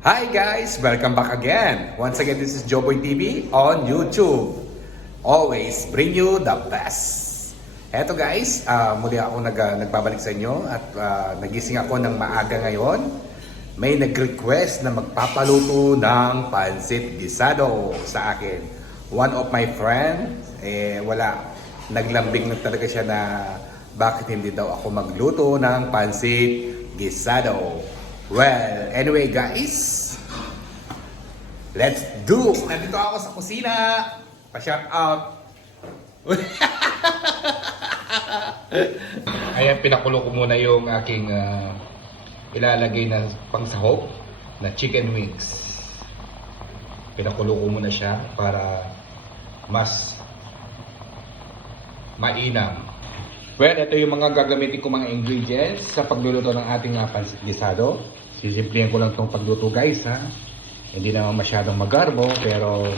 Hi guys! Welcome back again. Once again, this is Joboy TV on YouTube. Always bring you the best. Eto guys, muli ako nagbabalik sa inyo at nagising ako ng maaga ngayon. May nag-request na magpapaluto ng pancit guisado sa akin. One of my friend, naglambing na talaga siya na bakit hindi daw ako magluto ng pancit guisado. Well, anyway guys, let's do! Nandito ako sa kusina. Pa-shout out. Ayan, pinakulo ko muna yung aking ilalagay na pangsahog na chicken wings. Pinakulo ko muna siya para mas mainam. Well, ito yung mga gagamitin ko mga ingredients sa pagluluto ng ating pancit guisado. Sisimplihan ko lang itong pagluto guys ha. Hindi naman masyadong magarbo pero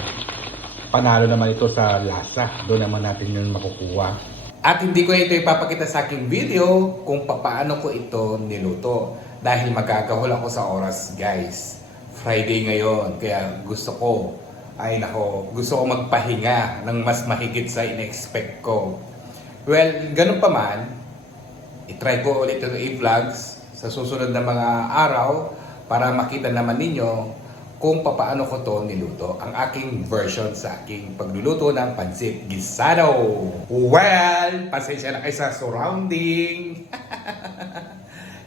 panalo naman ito sa lasa. Doon naman natin yun makukuha. At hindi ko ito ipapakita sa aking video kung paano ko ito niluto. Dahil magagahol ako sa oras guys. Friday ngayon kaya gusto ko magpahinga ng mas mahigit sa in-expect ko. Well, ganun pa man, itry ko ulit ito i-vlogs sa susunod na mga araw para makita naman ninyo kung paano ko to niluto. Ang aking version sa aking pagluluto ng pancit guisado. Well, pasensya na kayo sa surrounding.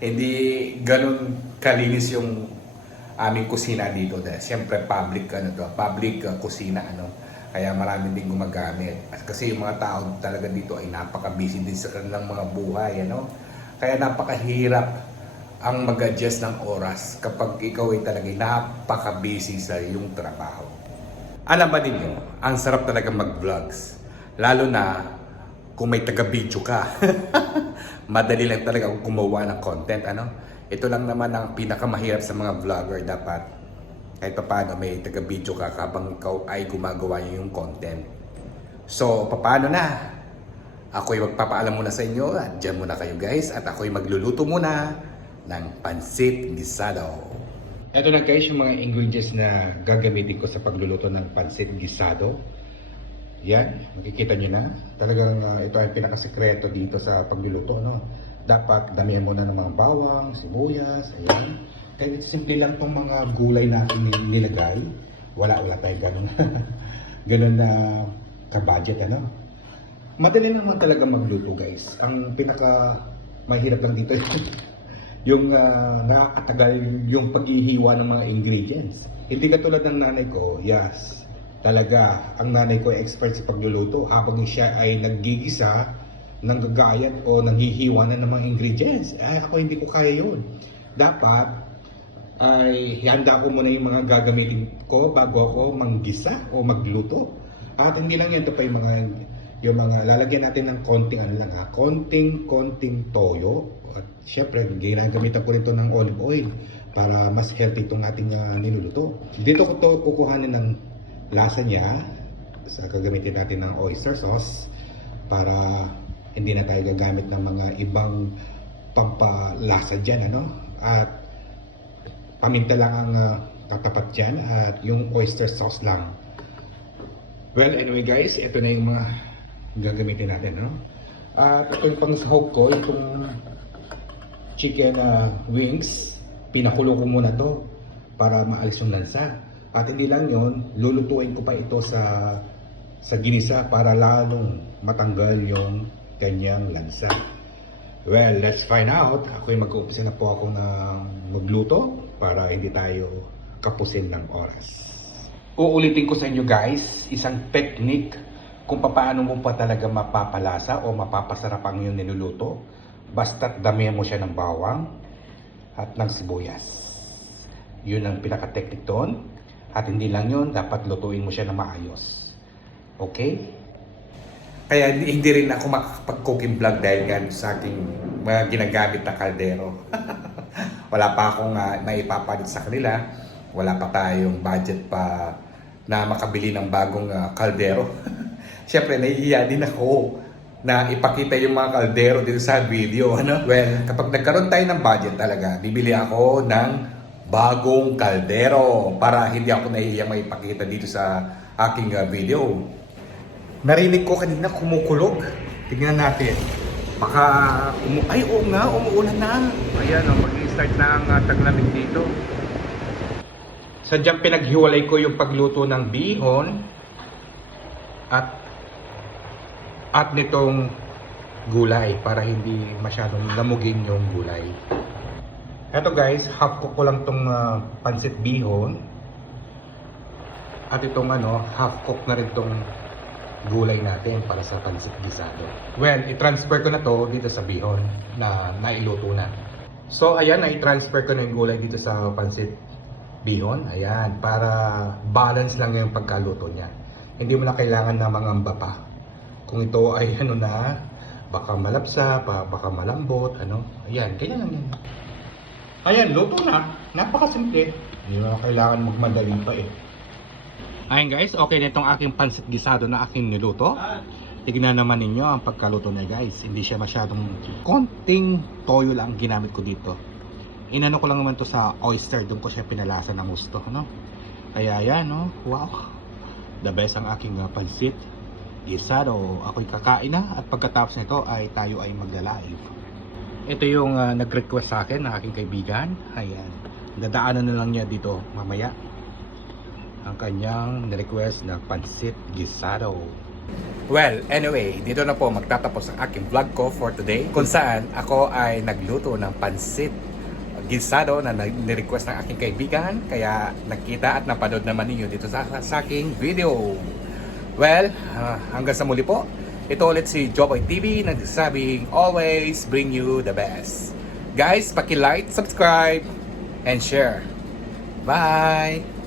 Hindi ganun kalinis yung aming kusina dito. Siyempre public kusina Kaya marami din gumagamit. Kasi yung mga tao talaga dito ay napaka-busy din sa kanilang mga buhay, Kaya napakahirap ang mag-adjust ng oras kapag ikaw ay talaga napaka-busy sa iyong trabaho. Alam ba ninyo, ang sarap talaga mag-vlogs. Lalo na kung may taga-video ka. Madali lang talaga kung gumawa ng content, Ito lang naman ang pinakamahirap sa mga vlogger. Dapat kahit paano may taga-video ka habang ikaw ay gumagawa yung content. So, paano na? Ako'y magpapaalam muna sa inyo at dyan muna kayo guys at ako'y magluluto muna ng pancit guisado. Ito na guys yung mga ingredients na gagamitin ko sa pagluluto ng pancit guisado. Yan, makikita nyo na. Talagang ito ay pinakasekreto dito sa pagluluto, Dapat damihan muna ng mga bawang, sibuyas, ayan. Kaya simple lang tong mga gulay natin nilagay. Wala tayo ganun. Ganun na ka-budget, Madali naman talaga magluto guys. Ang pinaka mahirap lang dito yung nakakatagal yung paghihiwa ng mga ingredients. Hindi katulad ng nanay ko, yes. Talaga, ang nanay ko ay expert sa pagluluto habang siya ay naggigisa, nanggagayat o nanghihiwa na ng mga ingredients. Ay, ako hindi ko kaya yun. Dapat ay handa ko muna yung mga gagamitin ko bago ako manggisa o magluto. At hindi lang yan, ito pa yung mga lalagyan natin ng konting toyo. At syempre, ginagamitan ko rin ito ng olive oil para mas healthy itong ating niluluto. Dito ko ito kukuhanin ng lasa niya. Gagamitin natin ng oyster sauce para hindi na tayo gagamit ng mga ibang pampalasa dyan. At paminta lang ang tatapat dyan at yung oyster sauce lang. Well, anyway guys, ito na yung mga gagamitin natin. At ito yung pangsahog ko, itong chicken wings, pinakulo ko muna to para maalis yung lansa. At hindi lang yon, lulutuin ko pa ito sa ginisa para lalong matanggal yung kanyang lansa. Well, let's find out. Ako'y mag-uumpisa na po ako ng magluto para hindi tayo kapusin ng oras. Uulitin ko sa inyo guys, isang technique kung paano mo pa talaga mapapalasa o mapapasarap ang iyong niluluto. Basta't damihan mo siya ng bawang at ng sibuyas. Yun ang pinaka-technique doon. At hindi lang yun, dapat lutuin mo siya na maayos. Okay? Kaya hindi rin ako makakapag-cooking vlog dahil nga sa aking mga ginagamit na kaldero. Wala pa akong naipapalit sa kanila. Wala pa tayong budget pa na makabili ng bagong kaldero. Siyempre, nahihiya din ako na ipakita yung mga kaldero dito sa video. Well, kapag nagkaroon tayo ng budget talaga, bibili ako ng bagong kaldero para hindi ako nahihiyang maipakita dito sa aking video. Narinig ko kanina kumukulog. Tignan natin. Baka ay oo nga, umuulan na. Ayan, mag-i-start na ang taglamig dito. Sadyang pinaghiwalay ko yung pagluto ng bihon at nitong gulay para hindi masyadong lamugin yung gulay. Eto guys, half cook ko lang tong pansit bihon. At itong half cook na rin tong gulay natin para sa pansit gisado. Well, i-transfer ko na to dito sa bihon na nailuto na. So ayan, i-transfer ko na yung gulay dito sa pansit bihon. Ayan, para balance lang yung pagkaluto niya. Hindi mo na kailangan na mangamba pa. Kung ito ay na, baka malapsa, baka malambot, Ayan, ganyan lang yan. Ayan, luto na. Napakasimple. Hindi mo na kailangan magmadali pa eh. Ayan guys, okay na itong aking pansit gisado na aking niluto. Tignan naman ninyo ang pagkaluto na guys. Hindi siya masyadong konting toyo lang ginamit ko dito. Inano ko lang naman to sa oyster. Doon ko siya pinalasa ng gusto. Kaya yan, wow. The best ang aking pansit gisado. Ako'y kakain na at pagkatapos nito ay tayo ay magla-live. Ito yung nag-request sa akin ng aking kaibigan. Ayan. Dadaanan na lang niya dito mamaya ang kanyang request na pansit gisado. Well, anyway, dito na po magtatapos ang aking vlog ko for today, kung saan ako ay nagluto ng pansit gisado na ni-request ng aking kaibigan. Kaya nakita at napanood naman ninyo dito sa aking video. Well, hanggang sa muli po. Ito ulit si Joboy TV nagsasabing always bring you the best. Guys, paki-like, subscribe, and share. Bye!